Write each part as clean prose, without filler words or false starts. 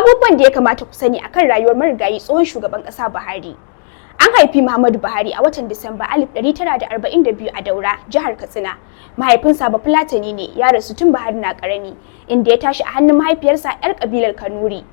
Abubuwan da ya kamata ku sani akan rayuwar marigayi tsohon shugaban ƙasa Buhari. An haifi Muhammadu Buhari a watan Disamba 1942 a Daura, jihar Katsina. Mahaifinsa Bafulatani ne, ya rasu tun Buhari na ƙarami, inda ya tashi a hannun mahaifiyarsa 'yar ƙabilar Kanuri.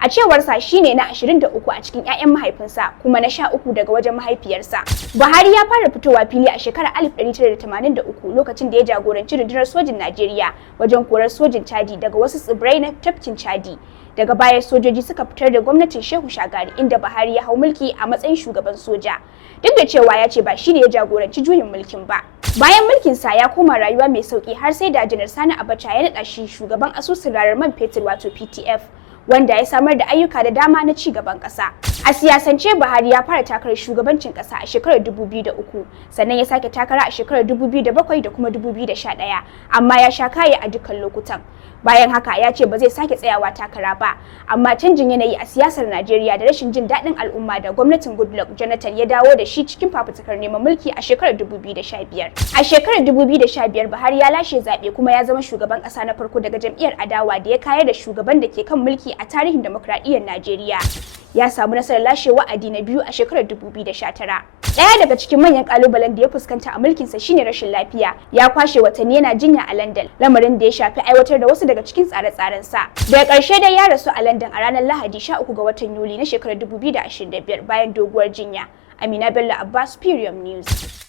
A cewarsa shine na 23 a cikin 'ya'yan mahaifinsa kuma na 13 daga wajen mahaifiyarsa. Buhari ya fara fitowa fili a shekarar 1983 lokacin da ya jagoranci rundunar sojin Najeriya wajen korar sojin Chadi daga wasu tsibirai na tafkin Chadi. Daga baya sojoji suka fitar da gwamnatin Shehu Shagari inda Buhari ya hau mulki a matsayin shugaban soja. Duk da cewa ya ce ba shi ne ya jagoranci juyin mulkin ba. Bayan mulkinsa ya koma rayuwa mai sauki har sai da Janar Sani Abacha ya naɗa shi shugaban asusun rarar man fetur wato PTF. Wanda ya samar da ayyuka da dama na ci gaban ƙasa. A siyasance Buhari ya fara takarar shugabancin ƙasa a shekarar 2003, sannan ya sake takara a shekarar 2007 da kuma 2011, amma ya sha kaye a dukkan lokutan. Bayan haka ya ce ba zai sake tsayawa takara ba, amma canjin yanayi a siyasar Najeriya da rashin jin daɗin al'umma da gwamnatin Goodluck Jonathan ya dawo da shi cikin fafutukar neman mulki a shekarar 2015. A shekarar 2015 Buhari ya lashe zaɓe kuma ya zama shugaban ƙasa na farko daga jam'iyyar adawa da ya kayar da shugaban da ke kan mulki a tarihin demokradiyyar Najeriya. Ya samu nasarar lashe wa'adi na biyu a shekarar 2019. Ɗaya daga cikin manyan kalubalen da ya fuskanta a mulkinsa shine rashin lafiya. Ya kwashe watanni yana jinya a London, lamarin da ya shafi aiwatar da wasu daga cikin tsare-tsarensa. Daga ƙarshe dai ya rasu a London a ranar Lahadi 13 ga watan Yuli na shekarar 2025 bayan doguwar jinya. Amina Bello Abbas, Premium News.